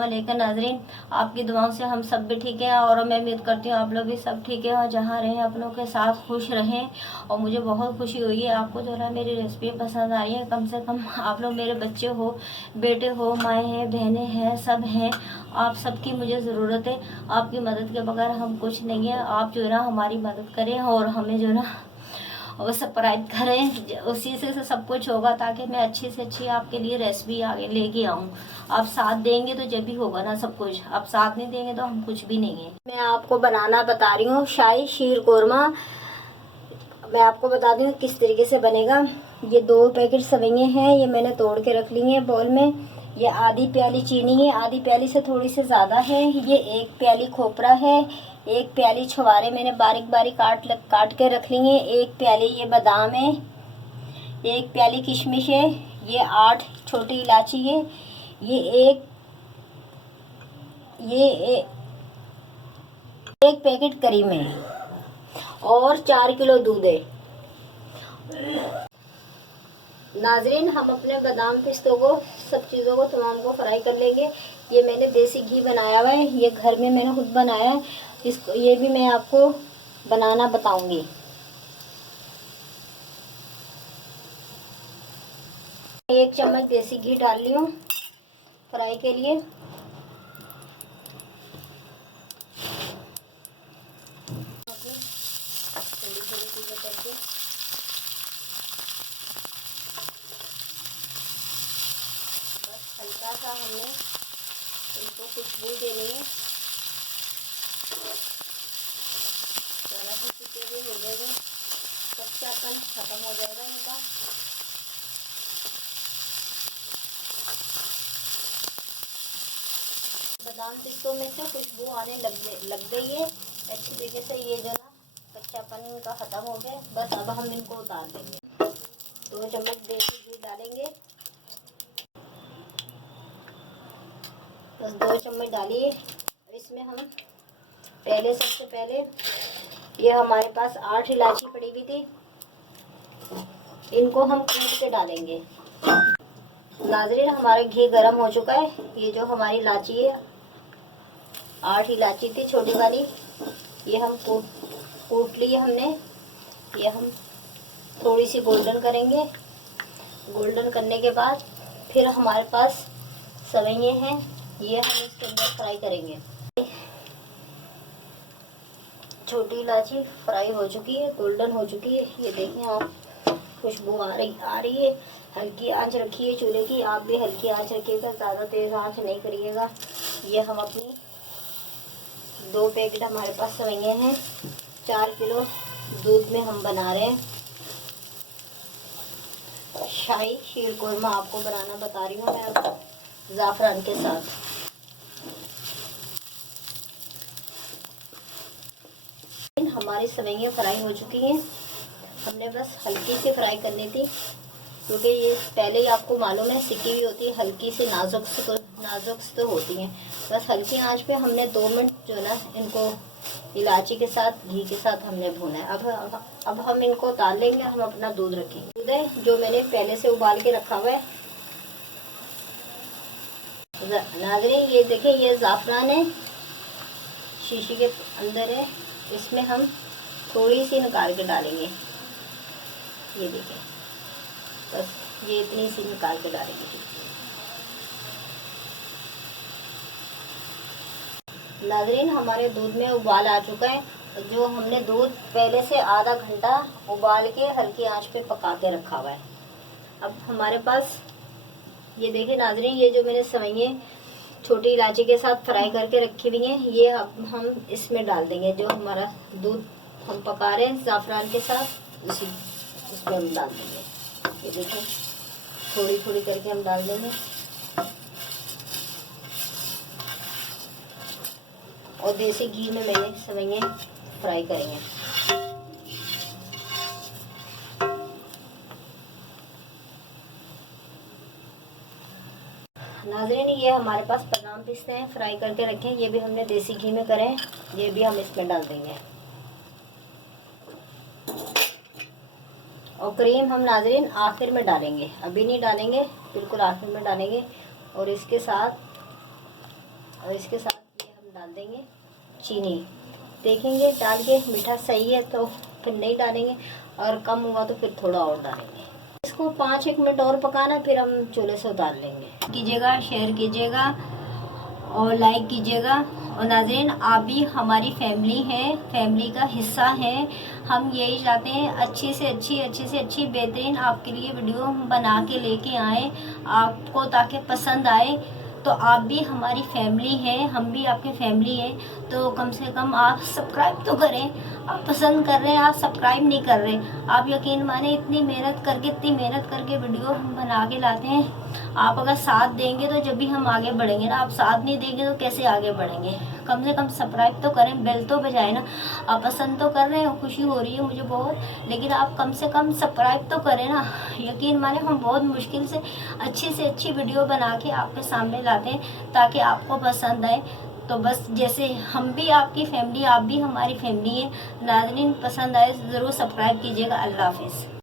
वालेकुम नाजरीन, आपकी दुआओं से हम सब भी ठीक हैं और मैं उम्मीद करती हूँ आप लोग भी सब ठीक है और जहाँ रहें अपनों के साथ खुश रहें। और मुझे बहुत खुशी हुई है आपको जो है मेरी रेसिपी पसंद आ रही है। कम से कम आप लोग मेरे बच्चे हो, बेटे हो, माएँ हैं, बहनें हैं, सब हैं। आप सबकी मुझे ज़रूरत है। आपकी मदद के बगैर हम कुछ नहीं है। आप जो है ना हमारी मदद करें और हमें जो है ना वो सब्सक्राइब करें, उसी से सब कुछ होगा ताकि मैं अच्छी से अच्छी आपके लिए रेसिपी आगे लेके आऊँ। आप साथ देंगे तो जब भी होगा ना सब कुछ, आप साथ नहीं देंगे तो हम कुछ भी नहीं है। मैं आपको बनाना बता रही हूँ शाही शीर कोरमा। मैं आपको बता दूँ किस तरीके से बनेगा। ये 2 पैकेट सवैयाँ हैं, ये मैंने तोड़ के रख ली हैं बोल में। ये आधी प्याली चीनी है, आधी प्याली से थोड़ी सी ज़्यादा है। ये 1 प्याली खोपरा है, 1 प्याली छुहारे मैंने बारीक बारीक काट के रख ली हैं। 1 प्याली ये बादाम है, 1 प्याली किशमिश है, ये 8 छोटी इलायची है, ये एक पैकेट करीम है और 4 किलो दूध है। नाजरीन, हम अपने बादाम पिस्तों को, सब चीज़ों को, तमाम को फ्राई कर लेंगे। ये मैंने देसी घी बनाया हुआ है, ये घर में मैंने खुद बनाया है। इसको ये भी मैं आपको बनाना बताऊंगी। 1 चम्मच देसी घी डाल ली हूँ फ्राई के लिए। हल्का सा हमने इनको खुशबू देनी है, ज़रा सी चीज़ें भी हो जाएगी, कच्चापन खत्म हो जाएगा इनका। बादाम पिस्तों में से खुशबू आने लग गई है अच्छी तरीके से। ये जो ना कच्चापन इनका ख़त्म हो गया। बस अब हम इनको उतार देंगे। 2 चम्मच देसी घी डालेंगे, बस 2 चम्मच डालिए। इसमें हम सबसे पहले ये हमारे पास 8 इलायची पड़ी हुई थी, इनको हम कूट के डालेंगे। नाज़रीन, हमारा घी गर्म हो चुका है। ये जो हमारी इलायची है, 8 इलायची थी छोटी वाली, ये हम कूट ली हमने। ये हम थोड़ी सी गोल्डन करेंगे। गोल्डन करने के बाद फिर हमारे पास सवैयाँ हैं, ये हम इसके अंदर फ्राई करेंगे। छोटी इलायची फ्राई हो चुकी है, गोल्डन हो चुकी है। ये देखें आप, खुशबू आ रही है। हल्की आंच रखिए चूल्हे की, आप भी हल्की आंच रखिएगा, ज़्यादा तेज़ आंच नहीं करिएगा। ये हम अपनी 2 पैकेट हमारे पास सवैयाँ हैं, 4 किलो दूध में हम बना रहे हैं शाही शीर कोरमा। आपको बनाना बता रही हूँ मैं ज़ाफ़रान के साथ। हमारी सवैयाँ फ्राई हो चुकी हैं, हमने बस हल्की सी फ्राई करनी थी क्योंकि ये पहले ही आपको मालूम है सिकी हुई होती है, हल्की सी नाजुक तो होती हैं। बस हल्की आंच पे हमने 2 मिनट जो है ना इनको इलायची के साथ घी के साथ हमने भूना है। अब हम इनको उतार लेंगे। हम अपना दूध रखेंगे। दूध है जो मैंने पहले से उबाल के रखा हुआ है। नाज़रीन, ये देखें, ये ज़ाफ़रान है, शीशी के अंदर है। इसमें हम थोड़ी सी निकाल के डालेंगे। ये देखें, बस ये इतनी सी निकाल के डालेंगे। नाज़रीन, हमारे दूध में उबाल आ चुका है। जो हमने दूध पहले से आधा घंटा उबाल के हल्की आंच पे पका के रखा हुआ है। अब हमारे पास ये देखें नाज़रीन, ये जो मैंने सवैयाँ छोटी इलायची के साथ फ्राई करके रखी हुई हैं, ये अब हम इसमें डाल देंगे। जो हमारा दूध हम पका रहे हैं ज़ाफ़रान के साथ, इसमें हम डाल देंगे। ये देखें, थोड़ी थोड़ी करके हम डाल देंगे और देसी घी में मैंने सवैयाँ फ्राई करेंगे। नाज़रीन, ये हमारे पास बादाम पिस्ते हैं फ्राई करके रखे हैं, ये भी हमने देसी घी में करें, ये भी हम इसमें डाल देंगे। और क्रीम हम नाज़रीन आखिर में डालेंगे, अभी नहीं डालेंगे, बिल्कुल आखिर में डालेंगे। और इसके साथ और इसके साथ ये हम डाल देंगे चीनी। देखेंगे डाल के मीठा सही है तो फिर नहीं डालेंगे, और कम हुआ तो फिर थोड़ा और डालेंगे। इसको 5-1 मिनट और पकाना, फिर हम चूल्हे से उतार लेंगे। कीजिएगा, शेयर कीजिएगा और लाइक कीजिएगा। और नाज़रीन, आप भी हमारी फैमिली हैं, फैमिली का हिस्सा हैं। हम यही चाहते हैं अच्छी से अच्छी बेहतरीन आपके लिए वीडियो हम बना के लेके आएँ आपको, ताकि पसंद आए। तो आप भी हमारी फैमिली हैं, हम भी आपकी फैमिली हैं, तो कम से कम आप सब्सक्राइब तो करें। आप पसंद कर रहे हैं, आप सब्सक्राइब नहीं कर रहे। आप यकीन माने इतनी मेहनत करके वीडियो हम बना के लाते हैं। आप अगर साथ देंगे तो जब भी हम आगे बढ़ेंगे ना, आप साथ नहीं देंगे तो कैसे आगे बढ़ेंगे। कम से कम सब्सक्राइब तो करें, बेल तो बजाए ना। आप पसंद तो कर रहे हैं, खुशी हो रही है मुझे बहुत, लेकिन आप कम से कम सब्सक्राइब तो करें ना। यकीन माने हम बहुत मुश्किल से अच्छी वीडियो बना के आपके सामने लाते हैं ताकि आपको पसंद आए। तो बस जैसे हम भी आपकी फैमिली, आप भी हमारी फैमिली है। नाज़रीन, पसंद आए ज़रूर सब्सक्राइब कीजिएगा। अल्लाह हाफिज़।